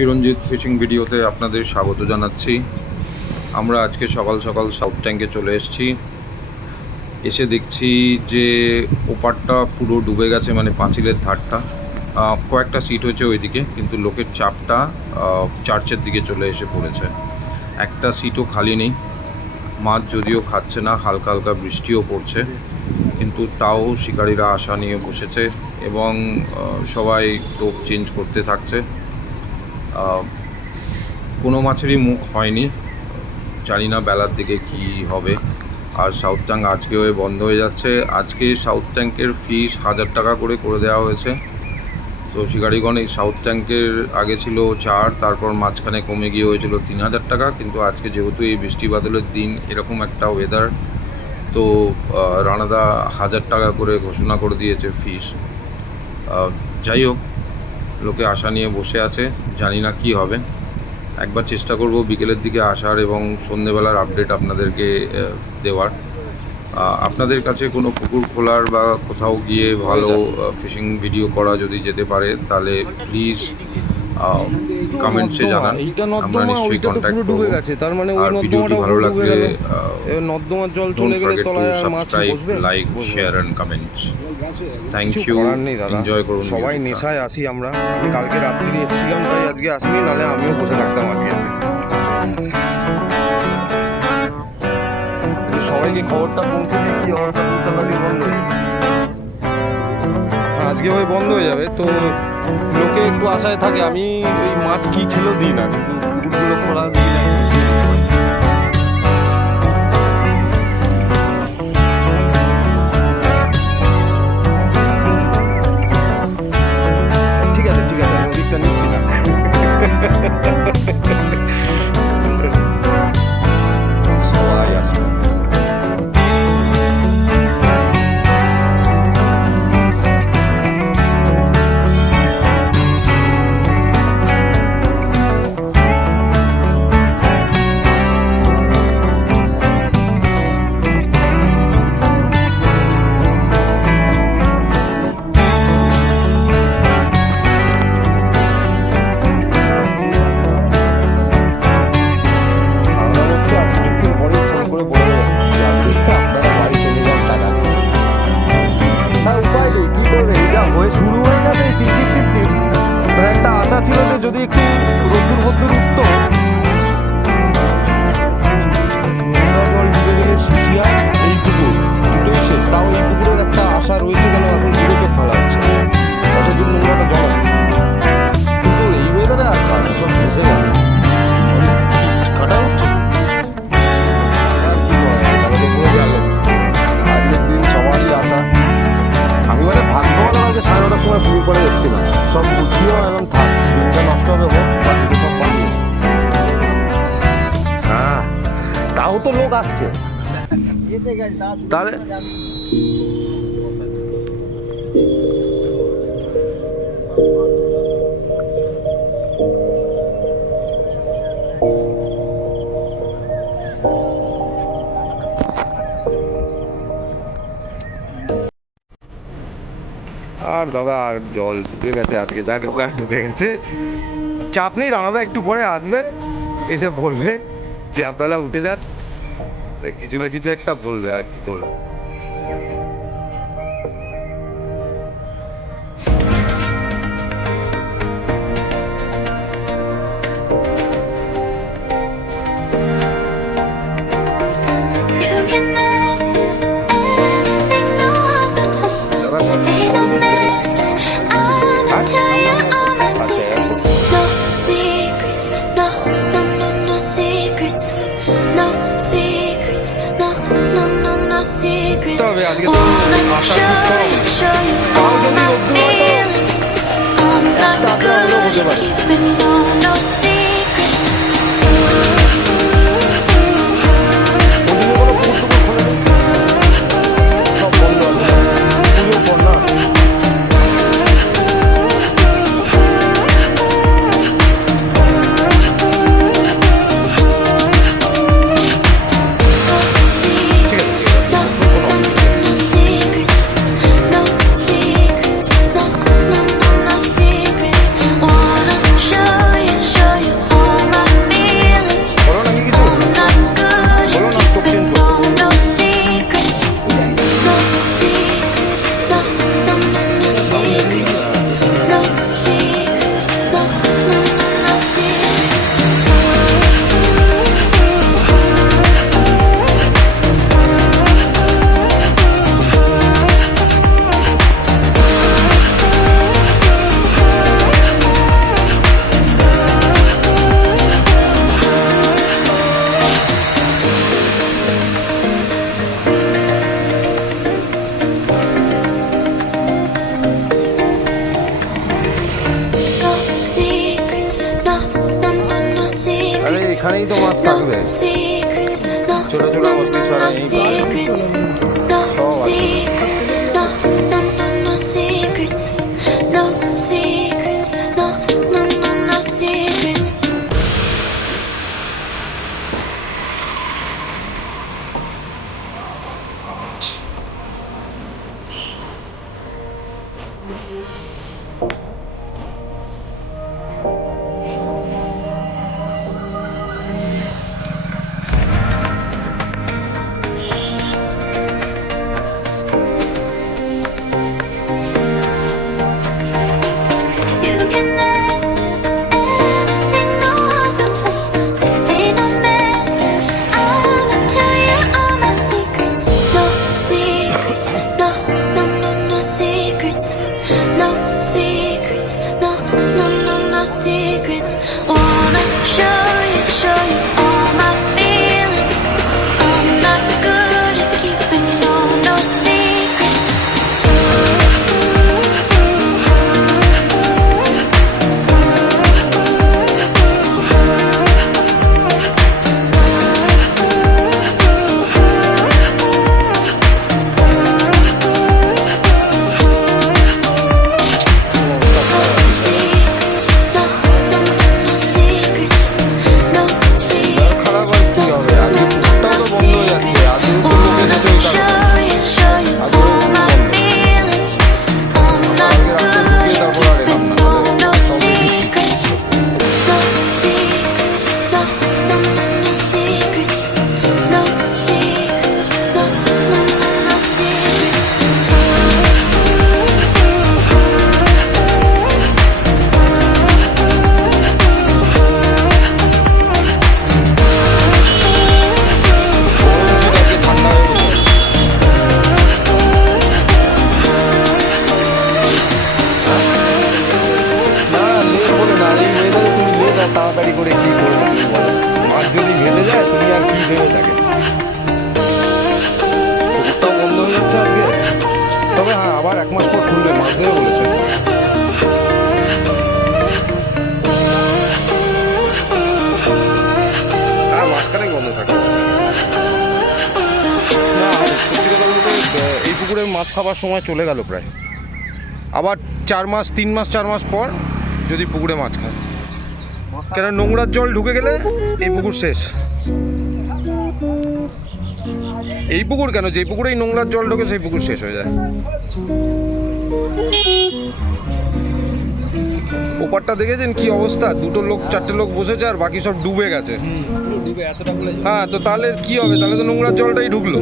চিরঞ্জিত fishing ভিডিওতে আপনাদের স্বাগত জানাচ্ছি। আমরা আজকে সকাল সকাল সাউথ ট্যাঙ্কে চলে এসেছি। এসে দেখছি যে ওপারটা পুরো ডুবে গেছে, মানে পাঁচিলের ধারটা। কয়েকটা সিট হয়েছে ওইদিকে, কিন্তু লোকের চাপটা চার্চের দিকে চলে এসে পড়েছে। একটা সিটও খালি নেই। মাছ যদিও খাচ্ছে না, হালকা হালকা বৃষ্টিও পড়ছে, কিন্তু তাও শিকারীরা আশা নিয়ে বসেছে এবং সবাই টোপ চেঞ্জ করতে থাকছে। কোনো মাছেরই মুখ হয়নি, জানি না বেলার দিকে কি হবে। আর সাউথ ট্যাঙ্ক আজকেও বন্ধ হয়ে যাচ্ছে। আজকে সাউথ ট্যাঙ্কের ফিস 1000 টাকা করে দেওয়া হয়েছে। তো শিকারীগণ এই সাউথ ট্যাঙ্কের আগে ছিল 4, তারপর মাঝখানে কমে গিয়ে হয়েছিল 3000 টাকা। কিন্তু আজকে যেহেতু এই বৃষ্টি বাদলের দিন, এরকম একটা ওয়েদার, তো রানাদা 1000 টাকা করে ঘোষণা করে দিয়েছে ফিস। যাই হোক, লোকে আশা নিয়ে বসে আছে, জানি না কি হবে। একবার চেষ্টা করব বিকেলের দিকে আসার এবং সন্ধেবেলার আপডেট আপনাদেরকে দেওয়ার। আপনাদের কাছে কোনো পুকুর খোলার বা কোথাও গিয়ে ভালো ফিশিং ভিডিও করা যদি যেতে পারে, তাহলে প্লিজ কমেন্টসে জানান। আমরা নিশ্চয়ই কন্ট্যাক্ট করব। তার মানে ওই নর্দমাটা ভালো লাগলে নর্দমার জল চলে গেলে তলায় মাছ বসবে। Like, share and comments. Thank you. Enjoy করুন। সবাই নেশায় আসি আমরা। আমি কালকে রাত্রি এসেছিলাম, তাই আজকে আসিনি, নাহলে আমিও বসে থাকতাম আজকে এসে। সবাইকে খবরটা পৌঁছে দিই কি অবস্থা। বন্ধ হয়ে আজকে ওই বন্ধ হয়ে যাবে, তো লোকে একটু আশায় থাকে। আমি ওই মাছ কি খেলেও দিই না, কিন্তু পুকুরগুলো খোলা দিই না। ঠিক আছে ঠিক আছে, আমি ওদিকটা নিচ্ছি না। সবাই আসে। ছিল যে যদি একটু রোদ্দুর ফদ্দুর উঠতো, জল ডুবে গেলে শিশিয়া এই পুকুর দুটোই শেষ। তাও এই পুকুরের একটা আশা রয়েছে, কেন এখন পুকুরকে ফেলা হচ্ছে, কতদিন নোংরাটা জল। কিন্তু এই ওয়েদারে আর খাওয়া সব ভেসে গেছে, কাটা হচ্ছে। আজকের দিন সবারই আশা। আমি মানে ভাগ্যবান যে 9:30টার সময় পুকুর করে এসেছিলাম, সব গুছিয়েও এখন থাক, দিনটা নষ্ট হবে হোক, বাকিটা সব বাকি। হ্যাঁ, তাও তো লোক আসছে তাহলে। আর দাদা আর জল ঢুকে গেছে আজকে, যা ঢুকে গেছে। চাপ নেই, রানাদা একটু পরে আসবে, এসে বলবে যে আপনারা উঠে যান, কিছু না কিছু একটা বলবে। আর কি বলবে, তবে আজকে তো আশা তাও যদি হতে পারে। Show এখানেই তো মাছ থাকবে। ছোট ছোট secrets. Wanna show you all my feelings. I'm not good at keeping no secrets. Secrets, no secrets, no secrets. খারাপ আর কি হবে? আজকে পুকুরটাও তো বন্ধ হয়ে যাচ্ছে। আজকে তো লোকে যেতে ওই কারণে। Show you all my feelings. I'm not good at keeping no secrets. No secrets, no secrets. No secrets, no secrets. আজকে ঠান্ডা হয়ে গেছে। না, লে বলে না, এই weather এ তুমি লেটা তাড়াতাড়ি করে কি করবে তুমি বলো? মাছ যদি ভেসে যায় তুমি আর কি ভেবে থাকে? পুকুরটাও বন্ধ হয়ে যাচ্ছে আজকে। তবে হ্যাঁ, আবার 1 মাস পর খুলবে, মাছ দেবে বলেছে। হ্যাঁ, মাঝখানেই বন্ধ থাকে। না, সত্যি কথা বলতে এই পুকুরে মাছ খাবার সময় চলে গেল প্রায়। আবার 4 মাস 3 মাস 4 মাস পর যদি পুকুরে মাছ খায়, কেন নোংরার জল ঢুকে গেলে এই পুকুর শেষ। এই পুকুর কেন, যে পুকুরেই নোংরার জল ঢোকে সেই পুকুর শেষ হয়ে যায়। ওপারটা দেখেছেন কি অবস্থা? 2 লোক 4টে লোক বসেছে আর বাকি সব ডুবে গেছে। ডুবে এতটা বলে হ্যাঁ, তো তাহলে কি হবে? তাহলে তো নোংরার জলটাই ঢুকলো।